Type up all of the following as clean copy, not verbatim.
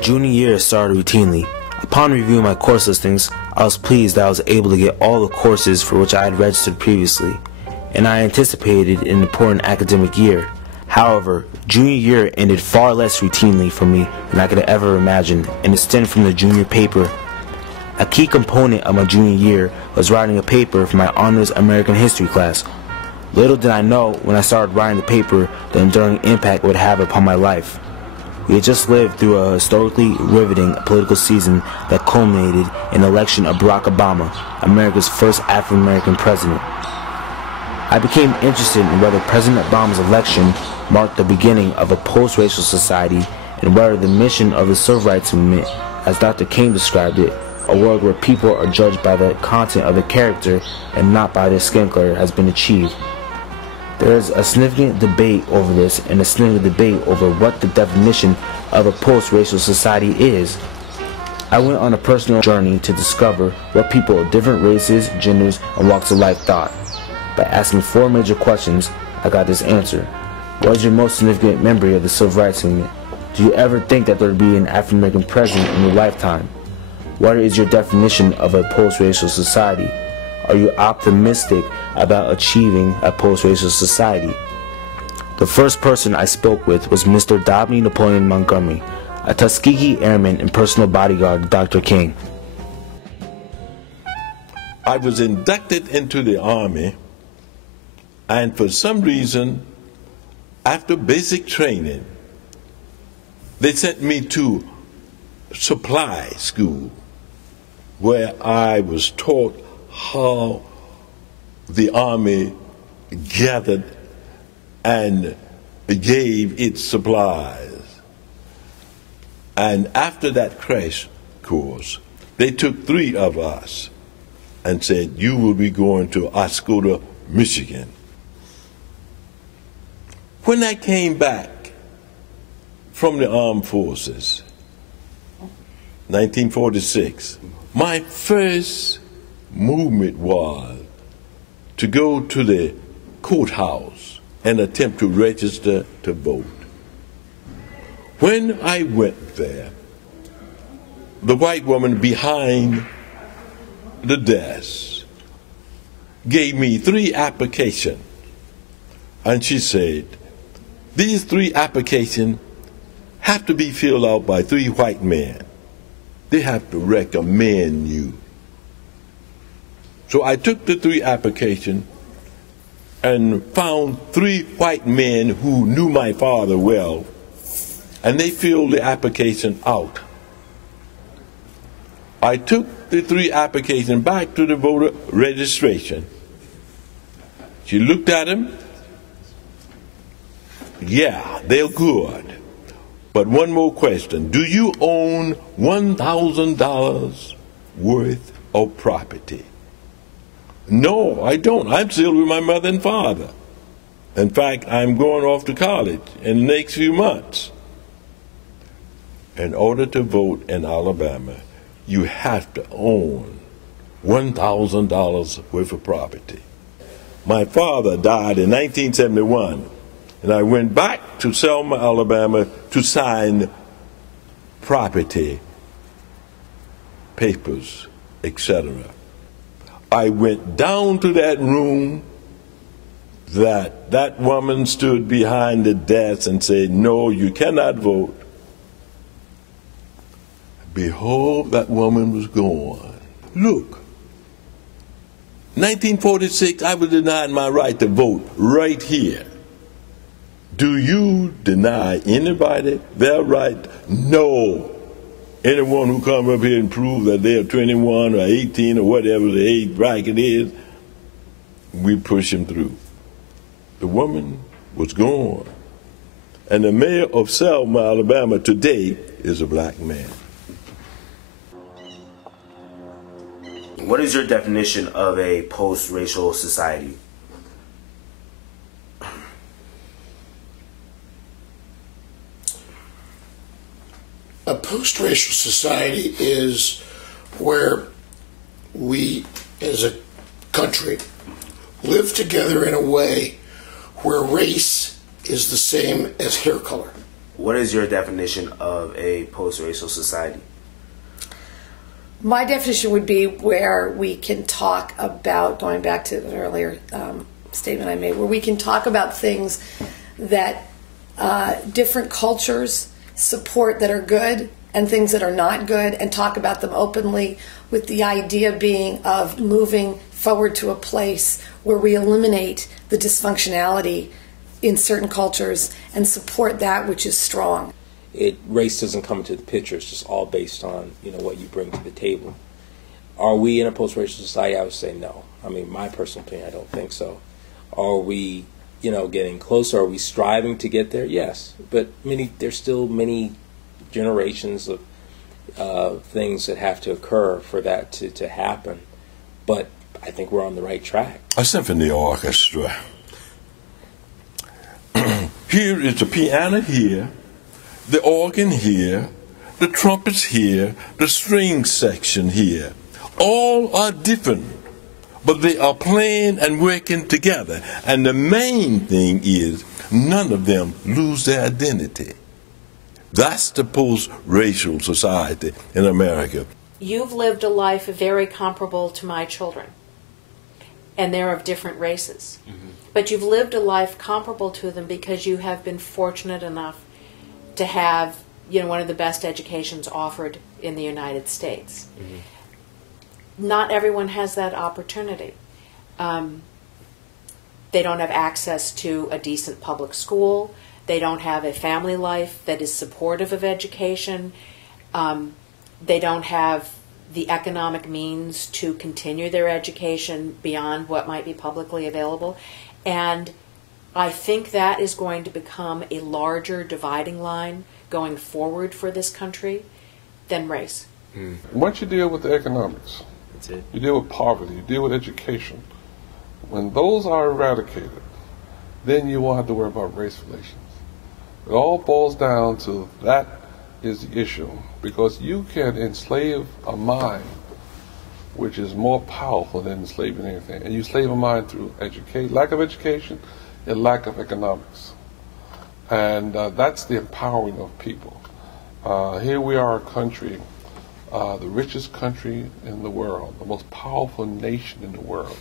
Junior year started routinely. Upon reviewing my course listings, I was pleased that I was able to get all the courses for which I had registered previously, and I anticipated an important academic year. However, junior year ended far less routinely for me than I could have ever imagined, and it stemmed from the junior paper. A key component of my junior year was writing a paper for my honors American history class. Little did I know when I started writing the paper the enduring impact it would have upon my life. We had just lived through a historically riveting political season that culminated in the election of Barack Obama, America's first African-American president. I became interested in whether President Obama's election marked the beginning of a post-racial society and whether the mission of the civil rights movement, as Dr. King described it, a world where people are judged by the content of their character and not by their skin color, has been achieved. There is a significant debate over this and a significant debate over what the definition of a post-racial society is. I went on a personal journey to discover what people of different races, genders, and walks of life thought. By asking 4 major questions, I got this answer. What is your most significant memory of the civil rights movement? Do you ever think that there would be an African American president in your lifetime? What is your definition of a post-racial society? Are you optimistic about achieving a post-racial society? The first person I spoke with was Mr. Dobney Napoleon Montgomery, a Tuskegee Airman and personal bodyguard of Dr. King. I was inducted into the Army, and for some reason, after basic training, they sent me to supply school, where I was taught how the Army gathered and gave its supplies. And after that crash course, they took 3 of us and said, you will be going to Oscoda, Michigan. When I came back from the armed forces, 1946, my first movement was to go to the courthouse and attempt to register to vote. When I went there, the white woman behind the desk gave me 3 applications, and she said, these 3 applications have to be filled out by 3 white men. They have to recommend you. So I took the 3 applications and found 3 white men who knew my father well, and they filled the application out. I took the 3 applications back to the voter registration. She looked at them. Yeah, they're good. But one more question. Do you own $1,000 worth of property? No, I don't. I'm still with my mother and father. In fact, I'm going off to college in the next few months. In order to vote in Alabama, you have to own $1,000 worth of property. My father died in 1971, and I went back to Selma, Alabama to sign property papers, etc. I went down to that room that woman stood behind the desk and said, no, you cannot vote. Behold, that woman was gone. Look, 1946, I was denied my right to vote right here. Do you deny anybody their right? No. Anyone who comes up here and proves that they're 21 or 18 or whatever the age bracket is, we push them through. The woman was gone. And the mayor of Selma, Alabama today is a black man. What is your definition of a post-racial society? A post-racial society is where we, as a country, live together in a way where race is the same as hair color. what is your definition of a post-racial society? My definition would be where we can talk about, going back to the earlier statement I made, where we can talk about things that different cultures support that are good and things that are not good, and talk about them openly, with the idea being of moving forward to a place where we eliminate the dysfunctionality in certain cultures and support that which is strong. Race doesn't come into the picture. It's just all based on, what you bring to the table. Are we in a post-racial society? I would say no. I mean, my personal opinion, I don't think so. Are we, getting closer? Are we striving to get there? Yes. But there's still many generations of things that have to occur for that to happen. But I think we're on the right track. A symphony orchestra. Here is the piano here, the organ here, the trumpets here, the string section here. All are different, but they are playing and working together. And the main thing is none of them lose their identity. That's the post-racial society in America. You've lived a life very comparable to my children, and they're of different races. Mm-hmm. But you've lived a life comparable to them because you have been fortunate enough to have, one of the best educations offered in the United States. Mm-hmm. Not everyone has that opportunity. They don't have access to a decent public school. They don't have a family life that is supportive of education. They don't have the economic means to continue their education beyond what might be publicly available. And I think that is going to become a larger dividing line going forward for this country than race. Once you deal with the economics, that's it. You deal with poverty, you deal with education. When those are eradicated, then you won't have to worry about race relations. It all boils down to that is the issue, because you can enslave a mind which is more powerful than enslaving anything. And you slave a mind through lack of education and lack of economics. And that's the empowering of people. Here we are, a country, the richest country in the world, the most powerful nation in the world,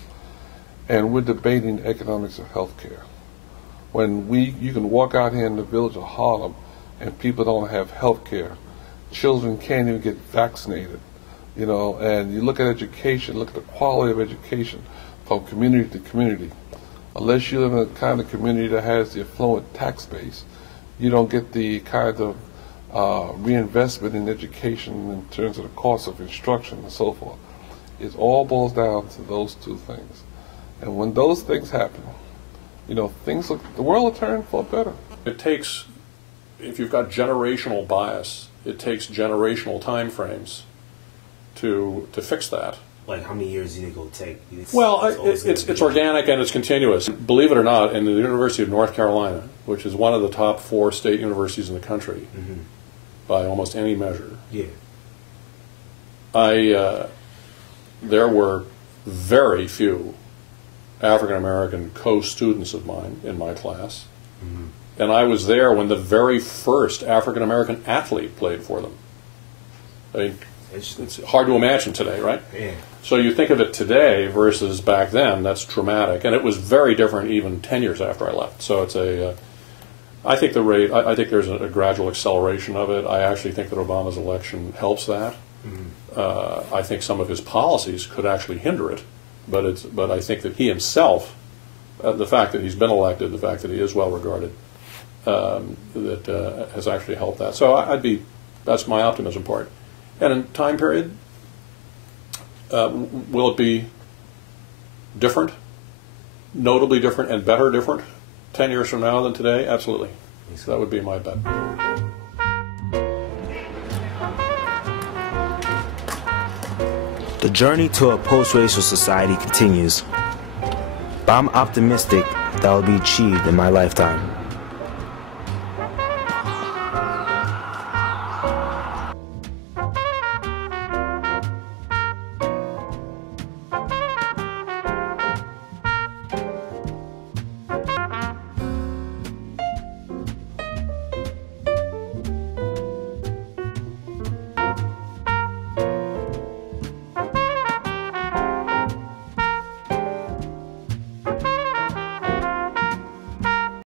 and we're debating the economics of healthcare. When you can walk out here in the village of Harlem and people don't have health care. Children can't even get vaccinated, and you look at education, look at the quality of education from community to community. Unless you live in a kind of community that has the affluent tax base, you don't get the kind of reinvestment in education in terms of the cost of instruction and so forth. It all boils down to those two things. And when those things happen, the world will turn for better. It takes, if you've got generational bias, it takes generational time frames to fix that. Like how many years do you think it will take? It's organic and it's continuous. Believe it or not, in the University of North Carolina, which is one of the top 4 state universities in the country, mm-hmm. by almost any measure, there were very few African American co-students of mine in my class. Mm-hmm. And I was there when the very first African American athlete played for them. I mean, it's hard to imagine today, right? Yeah. So you think of it today versus back then, that's dramatic. And it was very different even 10 years after I left. So it's I think I think there's a gradual acceleration of it. I actually think that Obama's election helps that. Mm-hmm. I think some of his policies could actually hinder it. But I think that he himself, the fact that he's been elected, the fact that he is well regarded, that has actually helped that. So that's my optimism part. And in time period, will it be different, notably different and better different 10 years from now than today? Absolutely. So that would be my bet. The journey to a post-racial society continues, but I'm optimistic that will be achieved in my lifetime.